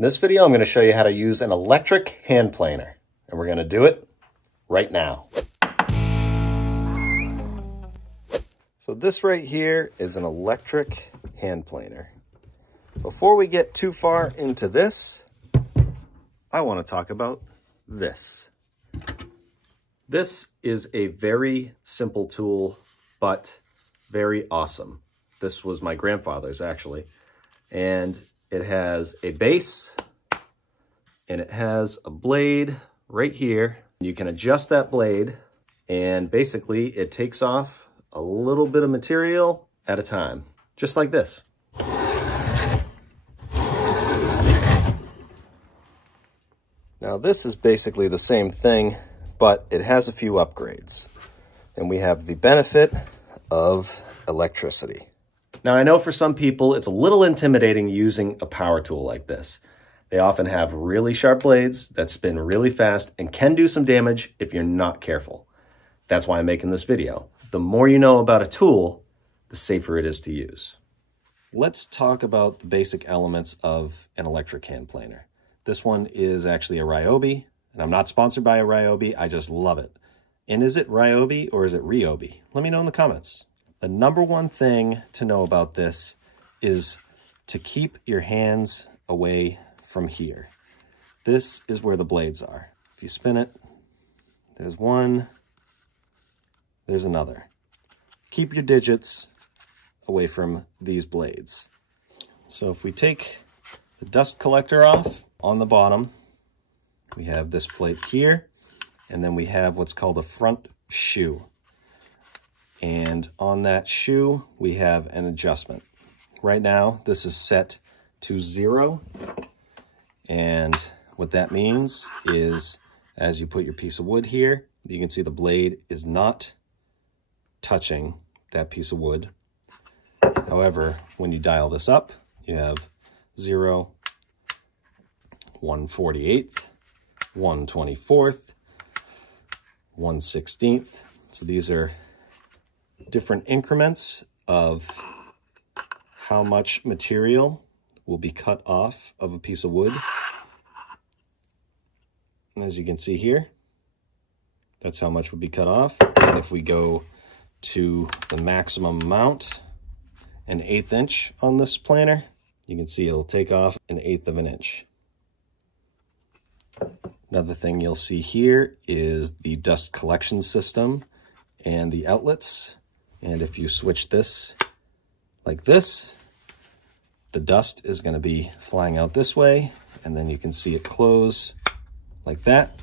In this video, I'm going to show you how to use an electric hand planer, and we're going to do it right now. So this right here is an electric hand planer. Before we get too far into this, I want to talk about this. This is a very simple tool, but very awesome. This was my grandfather's actually, and it has a base and it has a blade right here. You can adjust that blade and basically it takes off a little bit of material at a time, just like this. Now this is basically the same thing, but it has a few upgrades. And we have the benefit of electricity. Now I know for some people it's a little intimidating using a power tool like this. They often have really sharp blades that spin really fast and can do some damage if you're not careful. That's why I'm making this video. The more you know about a tool, the safer it is to use. Let's talk about the basic elements of an electric hand planer. This one is actually a Ryobi, and I'm not sponsored by a Ryobi, I just love it. And is it Ryobi or is it Ryobi? Let me know in the comments. The number one thing to know about this is to keep your hands away from here. This is where the blades are. If you spin it, there's one, there's another. Keep your digits away from these blades. So if we take the dust collector off on the bottom, we have this plate here, and then we have what's called a front shoe. And on that shoe, we have an adjustment. Right now, this is set to 0. And what that means is, as you put your piece of wood here, you can see the blade is not touching that piece of wood. However, when you dial this up, you have 0, 1/48, 1/24, 1/16. So these are different increments of how much material will be cut off of a piece of wood. And as you can see here, that's how much would be cut off. And if we go to the maximum amount, an 1/8 inch on this planer, you can see it'll take off an 1/8 of an inch. Another thing you'll see here is the dust collection system and the outlets. And if you switch this like this, the dust is going to be flying out this way, and then you can see it close like that,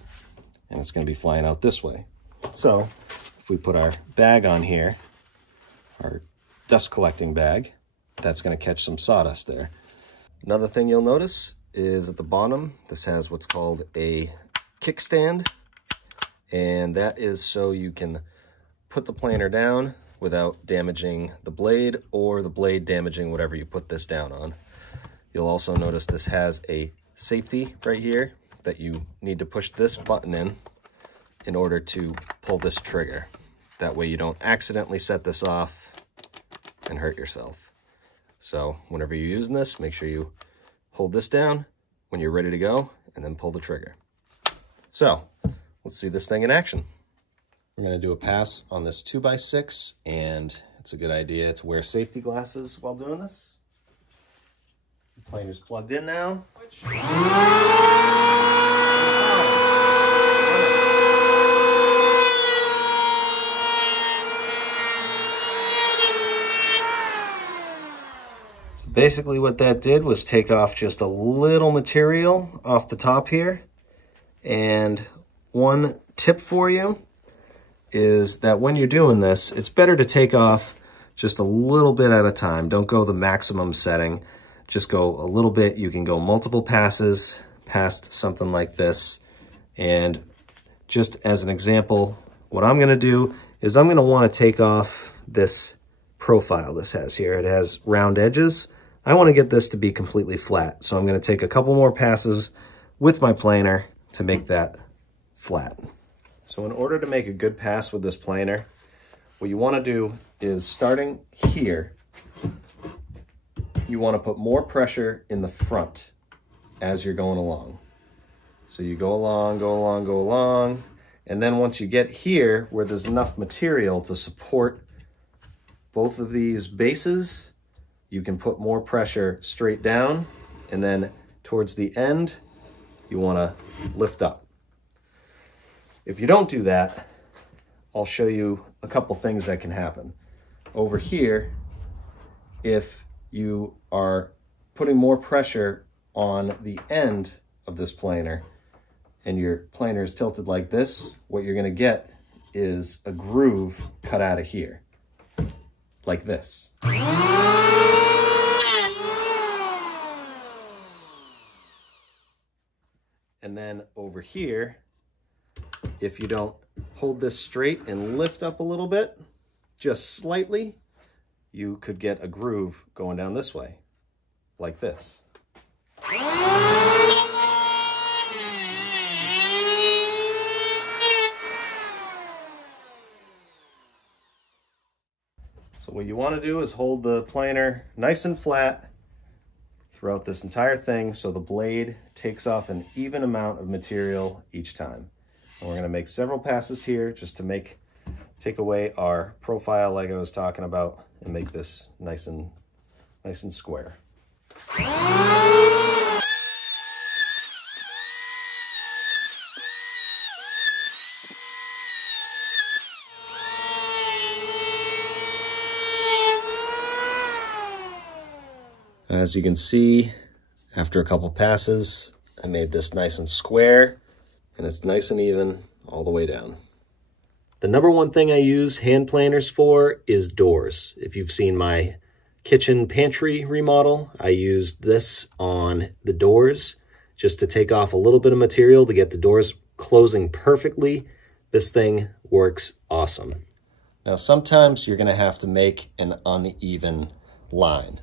and it's going to be flying out this way. So if we put our bag on here, our dust collecting bag, that's going to catch some sawdust there. Another thing you'll notice is at the bottom, this has what's called a kickstand, and that is so you can put the planer down without damaging the blade or the blade damaging whatever you put this down on. You'll also notice this has a safety right here that you need to push this button in order to pull this trigger. That way you don't accidentally set this off and hurt yourself. So whenever you're using this, make sure you hold this down when you're ready to go and then pull the trigger. So let's see this thing in action. We're going to do a pass on this 2x6, and it's a good idea to wear safety glasses while doing this. The planer's plugged in now. So basically what that did was take off just a little material off the top here. And one tip for you is that when you're doing this, it's better to take off just a little bit at a time. Don't go the maximum setting. Just go a little bit. You can go multiple passes past something like this. And just as an example, what I'm going to do is I'm going to want to take off this profile this has here. It has round edges. I want to get this to be completely flat. So I'm going to take a couple more passes with my planer to make that flat. So in order to make a good pass with this planer, what you want to do is, starting here, you want to put more pressure in the front as you're going along. So you go along, go along, go along, and then once you get here where there's enough material to support both of these bases, you can put more pressure straight down, and then towards the end, you want to lift up. If you don't do that, I'll show you a couple things that can happen. Over here, if you are putting more pressure on the end of this planer and your planer is tilted like this, what you're going to get is a groove cut out of here, like this. And then over here, if you don't hold this straight and lift up a little bit, just slightly, you could get a groove going down this way, like this. So what you want to do is hold the planer nice and flat throughout this entire thing so the blade takes off an even amount of material each time. And we're going to make several passes here just to take away our profile like I was talking about and make this nice and square. As you can see, after a couple passes, I made this nice and square, and it's nice and even all the way down. The number one thing I use hand planers for is doors. If you've seen my kitchen pantry remodel, I used this on the doors just to take off a little bit of material to get the doors closing perfectly. This thing works awesome. Now, sometimes you're going to have to make an uneven line.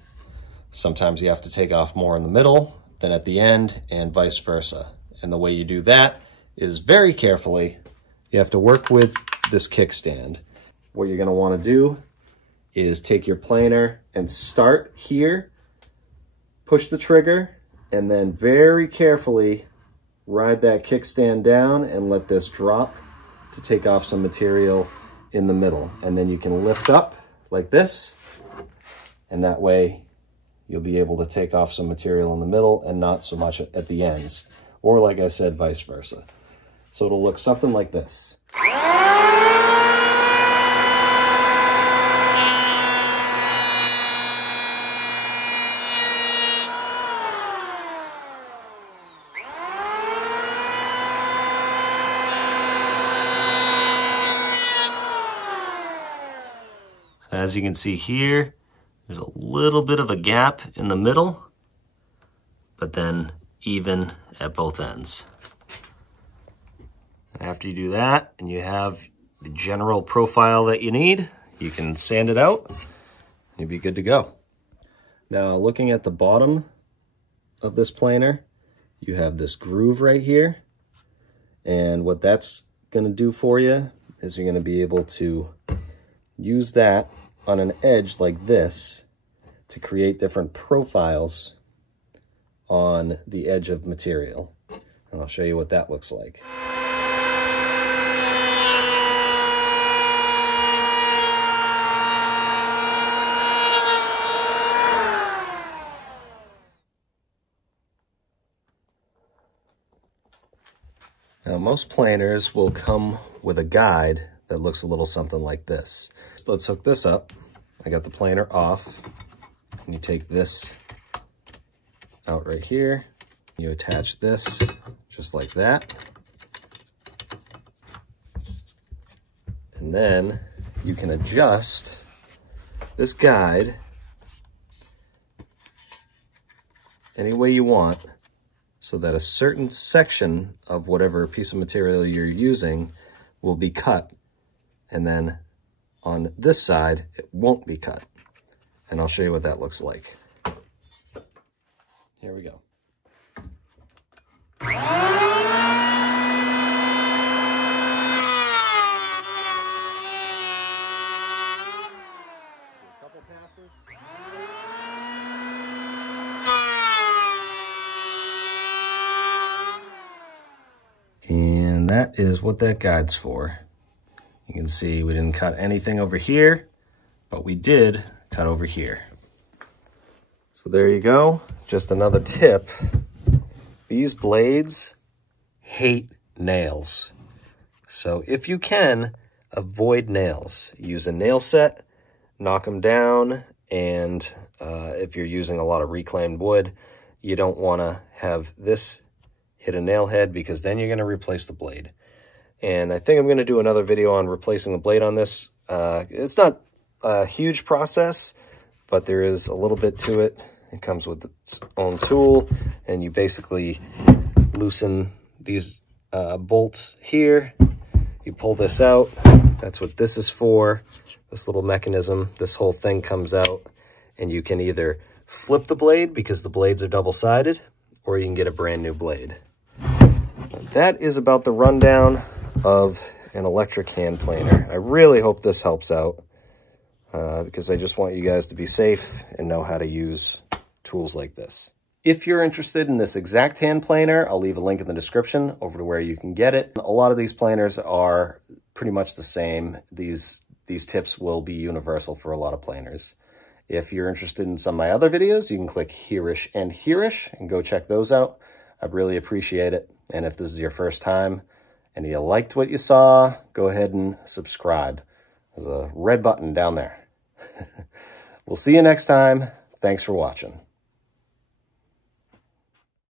Sometimes you have to take off more in the middle than at the end, and vice versa. And the way you do that is very carefully. You have to work with this kickstand. What you're going to want to do is take your planer and start here, push the trigger, and then very carefully ride that kickstand down and let this drop to take off some material in the middle. And then you can lift up like this, and that way you'll be able to take off some material in the middle and not so much at the ends, or like I said, vice versa. So it'll look something like this. As you can see here, there's a little bit of a gap in the middle, but then even at both ends. After you do that and you have the general profile that you need, you can sand it out and you'll be good to go. Now, looking at the bottom of this planer, you have this groove right here. And what that's going to do for you is you're going to be able to use that on an edge like this to create different profiles on the edge of material. And I'll show you what that looks like. Now, most planers will come with a guide that looks a little something like this. Let's hook this up. I got the planer off, and you take this out right here. You attach this just like that. And then you can adjust this guide any way you want so that a certain section of whatever piece of material you're using will be cut. And then on this side, it won't be cut. And I'll show you what that looks like. Here we go. that is what that guide's for. You can see we didn't cut anything over here, but we did cut over here. So there you go. Just another tip. These blades hate nails. So if you can, avoid nails. Use a nail set, knock them down, and if you're using a lot of reclaimed wood, you don't want to have this hit a nail head because then you're going to replace the blade. And I think I'm going to do another video on replacing the blade on this. It's not a huge process, but there is a little bit to it. It comes with its own tool, and you basically loosen these bolts here. You pull this out. That's what this is for. This little mechanism, this whole thing comes out, and you can either flip the blade because the blades are double-sided, or you can get a brand new blade. That is about the rundown of an electric hand planer. I really hope this helps out because I just want you guys to be safe and know how to use tools like this. If you're interested in this exact hand planer, I'll leave a link in the description over to where you can get it. A lot of these planers are pretty much the same. These tips will be universal for a lot of planers. If you're interested in some of my other videos, you can click Hereish and Hereish and go check those out. I'd really appreciate it. And if this is your first time and you liked what you saw, go ahead and subscribe. There's a red button down there. We'll see you next time. Thanks for watching.